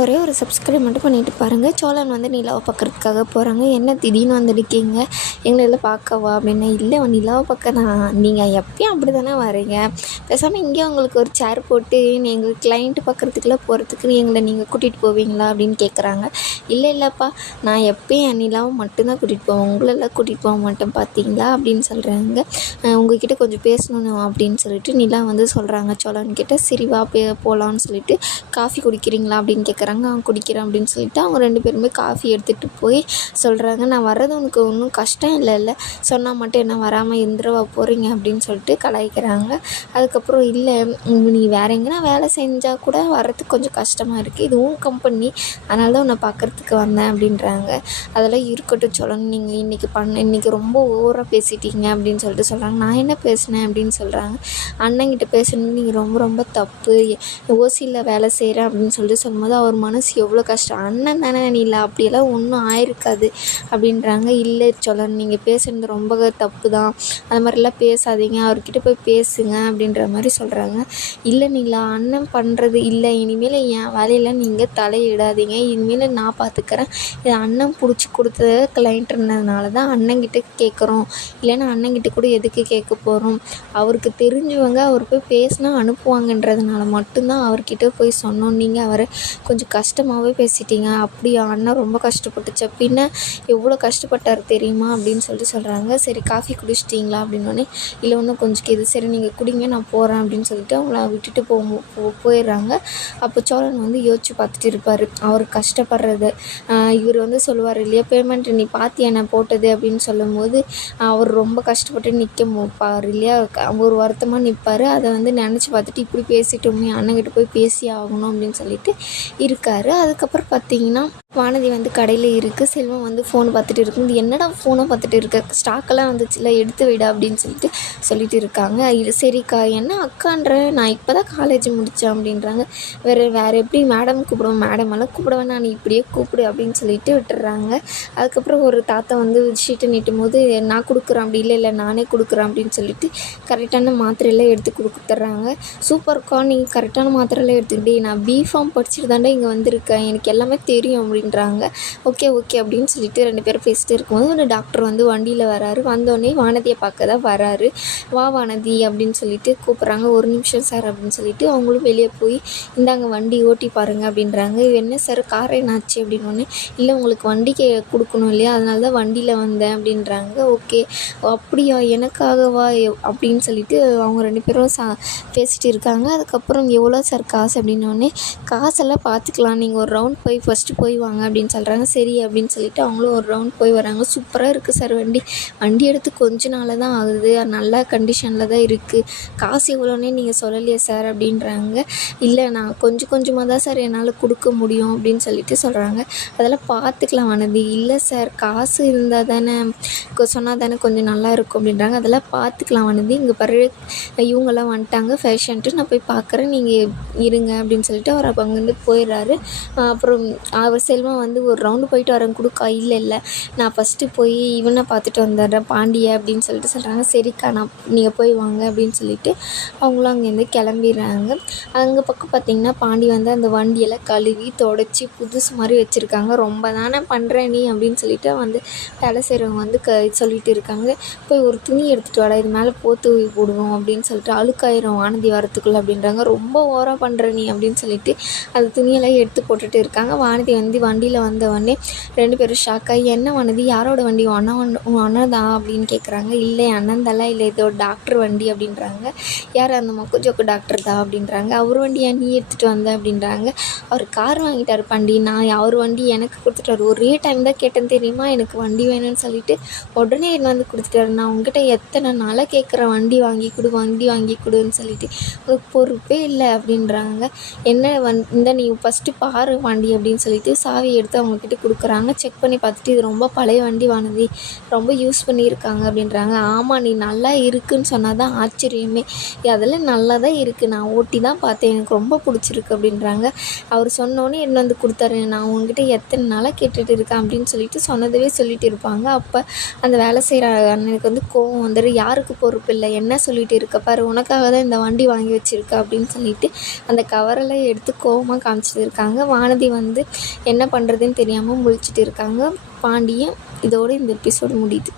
ஒரே ஒரு சப்ஸ்கிரைப் மட்டும் பண்ணிவிட்டு பாருங்கள். சோழன் வந்து நிலாவை பார்க்குறதுக்காக போகிறாங்க. என்ன திடீர்னு வந்துருக்கீங்க, எங்களெல்லாம் பார்க்கவா அப்படின்னா, இல்லை நிலாவை பார்க்க தான். நீங்கள் எப்பயும் அப்படி தானே வரீங்க, பேசாமல் இங்கே உங்களுக்கு ஒரு சேர் போட்டு எங்களுக்கு கிளைண்ட்டு பார்க்குறதுக்குலாம் போகிறதுக்கு எங்களை நீங்கள் கூட்டிகிட்டு போவீங்களா அப்படின்னு கேட்குறாங்க. இல்லைப்பா, நான் எப்பயும் என் நிலாவை மட்டும்தான் கூட்டிகிட்டு போவேன், உங்களெல்லாம் கூட்டிகிட்டு போக மாட்டேன் பார்த்தீங்களா அப்படின்னு சொல்கிறாங்க. உங்ககிட்ட கொஞ்சம் பேசணும் அப்படின்னு சொல்லிட்டு நிலா வந்து சொல்கிறாங்க சோழன்கிட்ட. சரி வா போகலான்னு சொல்லிட்டு, காஃபி குடிக்கிறீங்களா அப்படின்னு கேட்குறாங்க. குடிக்கிறேன் அப்படின்னு சொல்லிட்டு அவங்க 2 பேருமே காஃபி எடுத்துகிட்டு போய் சொல்கிறாங்க. நான் வர்றது உனக்கு ஒன்றும் கஷ்டம் இல்லைல்ல, சொன்னால் மட்டும் என்ன வராமல் இருந்துடவா போகிறீங்க அப்படின்னு சொல்லிட்டு கலாய்க்கிறாங்க. அதுக்கப்புறம் இல்லை, நீ வேறு எங்கேனா வேலை செஞ்சால் கூட வர்றதுக்கு கொஞ்சம் கஷ்டமாக இருக்குது, இதுவும் கம்பெனி, அதனால தான் உன்னை பார்க்குறதுக்கு வந்தேன் அப்படின்றாங்க. அதெல்லாம் இருக்கட்டும் சொல்லணும், நீங்கள் இன்றைக்கி ரொம்ப ஓவராக பேசிட்டீங்க அப்படின்னு சொல்லிட்டு சொல்கிறாங்க. நான் என்ன பேசினேன் அப்படின்னு சொல்கிறாங்க. அண்ணங்கிட்ட பேசணும், நீங்கள் ரொம்ப ரொம்ப தப்பு, ஓசியில் வேலை செய்கிறேன் அப்படின்னு சொல்லிட்டு சொல்லும்போது அவர் மனசு எவ்வளோ கஷ்டம். அண்ணன் தானே இல்லை, அப்படியெல்லாம் ஒன்றும் ஆயிருக்காது அப்படின்றாங்க. இல்லை சோழன், நீங்கள் பேசுகிறது ரொம்ப தப்பு தான், அது மாதிரிலாம் பேசாதீங்க, அவர்கிட்ட போய் பேசுங்க அப்படின்ற மாதிரி சொல்கிறாங்க. இல்லை நீங்களா, அண்ணன் பண்ணுறது இல்லை, இனிமேல் என் வேலையில் நீங்கள் தலையிடாதீங்க, இனிமேல் நான் பார்த்துக்கிறேன், இது அண்ணன் பிடிச்சி கொடுத்த கிளைண்ட்ன்றதுனால தான் அண்ணங்கிட்ட கேட்குறோம், இல்லைன்னா அண்ணங்கிட்ட கூட எதுக்கு கேட்க போகிறோம், அவருக்கு தெரிஞ்சவங்க அவர் போய் பேசினா அனுப்புவாங்கன்றதுனால மட்டும்தான் அவர்கிட்ட போய் சொன்னோம், நீங்கள் அவரை கொஞ்சம் கஷ்டமாகவே பேசிட்டீங்க. அப்படியா, அண்ணன் ரொம்ப கஷ்டப்பட்டுச்சா, பின்ன எவ்வளோ கஷ்டப்பட்டார் தெரியுமா அப்படின்னு சொல்லிட்டு சொல்கிறாங்க. சரி காஃபி குடிச்சிட்டிங்களா அப்படின்னோடனே, இல்லை ஒன்றும் கொஞ்சம் இது, சரி நீங்கள் குடிங்க நான் போகிறேன் அப்படின்னு சொல்லிட்டு அவங்கள விட்டுட்டு போயிடுறாங்க. அப்போ சோழன் வந்து யோசிச்சு பார்த்துட்டு இருப்பார், அவர் கஷ்டப்படுறது. இவர் வந்து சொல்லுவார் இல்லையா, பேமெண்ட் நீ பார்த்தியா நான் போட்டது அப்படின்னு சொல்லும்போது அவர் ரொம்ப கஷ்டப்பட்டு நிற்பார் இல்லையா, ஒரு வருத்தமாக நிற்பார். அதை வந்து நினச்சி பார்த்துட்டு இப்படி பேசிட்டோமே, அண்ணங்கிட்ட போய் பேசி ஆகணும் அப்படின்னு சொல்லிட்டு இருக்கார். அதுக்கப்புறம் பார்த்திங்கன்னா வானதி வந்து கடையில் இருக்குது, செல்வம் வந்து ஃபோன் பார்த்துட்டு இருக்கும். இது என்னடா ஃபோனை பார்த்துட்டு இருக்க, ஸ்டாக்கெல்லாம் வந்துச்சுல எடுத்து விடா அப்படின்னு சொல்லிட்டு இருக்காங்க. இது சரிக்கா, என்ன அக்கான்ற, நான் இப்போ தான் காலேஜ் முடித்தேன் அப்படின்றாங்க. வேறு எப்படி மேடம் கூப்பிடுவேன், மேடமெல்லாம் கூப்பிடுவேன், நான் இப்படியே கூப்பிடு அப்படின்னு சொல்லிட்டு விட்டுறாங்க. அதுக்கப்புறம் ஒரு தாத்தா வந்து ஷீட்டை நீட்டும் போது, நான் கொடுக்குறேன் அப்படி இல்லை நானே கொடுக்குறேன் அப்படின்னு சொல்லிட்டு கரெக்டான மாத்திரையெல்லாம் எடுத்து கொடுத்துட்றாங்க. சூப்பர்க்கா, நீங்கள் கரெக்டான மாத்திரையெல்லாம் எடுத்துக்கிட்டே, நான் பிஃபார்ம் படிச்சுட்டு தாண்டா இங்கே வந்திருக்கேன், எனக்கு எல்லாமே தெரியும் அப்படின்றாங்க. ஓகே அப்படின்னு சொல்லிட்டு 2 பேரும் பேசிட்டு இருக்கும்போது ஒரு டாக்டர் வந்து வண்டியில் வராரு. வந்தோடனே வானதியை பார்க்க தான் வராரு. வா வானதி அப்படின்னு சொல்லிட்டு கூப்பிட்றாங்க. 1 நிமிஷம் சார் அப்படின்னு சொல்லிட்டு அவங்களும் வெளியே போய், இந்தாங்க வண்டி ஓட்டி பாருங்கள் அப்படின்றாங்க. என்ன சார் கார் என்னாச்சு அப்படின்னோடனே, இல்லை உங்களுக்கு வண்டிக்கு கொடுக்கணும் இல்லையா, அதனால தான் வண்டியில் வந்தேன் அப்படின்றாங்க. ஓகே அப்படியா, எனக்காகவா அப்படின்னு சொல்லிட்டு அவங்க 2 பேரும் பேசிகிட்டு இருக்காங்க. அதுக்கப்புறம் எவ்வளோ சார் காசு அப்படின்னோடனே, காசெல்லாம் பார்த்துக்கலாம், நீங்கள் ஒரு ரவுண்ட் போய் ஃபஸ்ட்டு போய் வாங்க அப்படின்னு சொல்கிறாங்க. சரி அப்படின்னு சொல்லிட்டு அவங்களும் ஒரு ரவுண்ட் போய் வராங்க. சூப்பராக இருக்குது சார் வண்டி எடுத்து கொஞ்ச நாள் தான் ஆகுது, நல்ல கண்டிஷனில் தான் இருக்குது, காசு எவ்வளோன்னே நீங்கள் சொல்லலையே சார் அப்படின்றாங்க. இல்லை நான் கொஞ்சமாக தான் சார் என்னால் கொடுக்க முடியும் அப்படின்னு சொல்லிட்டு சொல்கிறாங்க. அதெல்லாம் பார்த்துக்கலாம் வானதி. இல்லை சார், காசு இருந்தால் தானே, சொன்னால் தானே கொஞ்சம் நல்லா இருக்கும் அப்படின்றாங்க. அதெல்லாம் பார்த்துக்கலாம் வானதி, இங்கே பாரு இவங்கெல்லாம் வந்துட்டாங்க ஃபேஷன்ட்டு, நான் போய் பார்க்குறேன், நீங்கள் இருங்க அப்படின்னு சொல்லிட்டு அவர் அப்போ அங்கேருந்து போயிடுறாரு. அப்புறம் அவர் செல்வம் வந்து ஒரு ரவுண்டு போயிட்டு வரேன் கொடுக்கா, இல்லை நான் ஃபஸ்ட்டு போய் இவனை பார்த்துட்டு வந்துடுறேன் பாண்டியை அப்படின்னு சொல்லிட்டு சொல்கிறாங்க. சரிக்கா, நீங்கள் போய் வாங்க அப்படின்னு சொல்லிட்டு அவங்களும் அங்கேருந்து கிளம்பிடுறாங்க. அங்கே பக்கம் பார்த்திங்கன்னா பாண்டி வந்து அந்த வண்டியெல்லாம் கழுவி தொடச்சி புதுசு மாதிரி வச்சுருக்காங்க. ரொம்ப தானே பண்ணுறேன் நீ அப்படின்னு சொல்லிட்டு வந்து வேலை செய்கிறவங்க வந்து சொல்லிட்டு இருக்காங்க. போய் ஒரு துணி எடுத்துகிட்டு வாடா, இது மேலே போத்து போடுவோம் அப்படின்னு சொல்லிட்டு, அழுக்காயிரும் வானதி வரத்துக்குள்ளே அப்படின்றாங்க. ரொம்ப ஓவராக பண்ணுற நீ அப்படின்னு சொல்லிட்டு அந்த துணியெல்லாம் எடுத்து போட்டுட்டு இருக்காங்க. வானதி வந்து வண்டியில் வந்தவொடனே 2 பேரும் ஷாக்காகி, என்ன வானதி, யாரோட வண்டி, உன் அண்ணன் தான் அப்படின்னு கேட்குறாங்க. இல்லை அண்ணன்தெல்லாம் இல்லை, இது ஒரு டாக்டர் வண்டி அப்படின்றாங்க. யார், அந்த மொக்கஜோக்கு டாக்டர் தான் அப்படின்றாங்க. அவர் வண்டியை நீ எடுத்துகிட்டு வந்த அப்படின்றாங்க. அவர் கார் வாங்கிட்டார் பாண்டி, நான் அவர் வண்டி எனக்கு கொடுத்துட்டாரு, ஒரே டைம் தான் கேட்டேன் தெரியுமா, எனக்கு வண்டி வேணும்னு சொல்லிட்டு உடனே என்ன வந்து கொடுத்துட்டாரு, நான் உங்ககிட்ட எத்தனை நாளாக கேட்குறேன் வண்டி வாங்கி கொடுன்னு சொல்லிட்டு, ஒரு பொறுப்பே இல்லை அப்படின்றாங்க. என்ன இந்த நீ ஃபஸ்ட்டு பாரு வாண்டி அப்படின்னு சொல்லிட்டு சாவி எடுத்து அவங்கக்கிட்ட கொடுக்குறாங்க. செக் பண்ணி பார்த்துட்டு இது ரொம்ப பழைய வண்டி வானதி, ரொம்ப யூஸ் பண்ணியிருக்காங்க அப்படின்றாங்க. ஆமாம், நீ நல்லா இருக்குன்னு சொன்னால் தான் ஆச்சரியமே. அதெல்லாம் நல்லா தான் இருக்குது, நான் ஓட்டி தான் பார்த்தேன், எனக்கு ரொம்ப பிடிச்சிருக்கு அப்படின்றாங்க. அவர் சொன்னோன்னே என்ன வந்து கொடுத்தாரு. நான் உங்ககிட்ட எத்தனை நாளாக கேட்டுட்டு இருக்கேன் அப்படின்னு சொல்லிட்டு சொன்னதவே சொல்லிட்டு இருப்பாங்க. அப்போ அந்த வேலை செய்கிற அண்ணனுக்கு வந்து கோவம் வந்துடும். யாருக்கு பொறுப்பு இல்லை, என்ன சொல்லிட்டு இருக்க பாரு, உனக்காக தான் இந்த வண்டி வாங்கி வச்சுருக்க அப்படின்னு சொல்லிட்டு அந்த கவரெல்லாம் எடுத்து கோவமாக காமிச்சிட்டு இருக்காங்க. வானதி வந்து என்ன பண்ணுறதுன்னு தெரியாமல் முழிச்சிட்டு இருக்காங்க. பாண்டியன் இதோடு இந்த எபிசோடு முடியுது.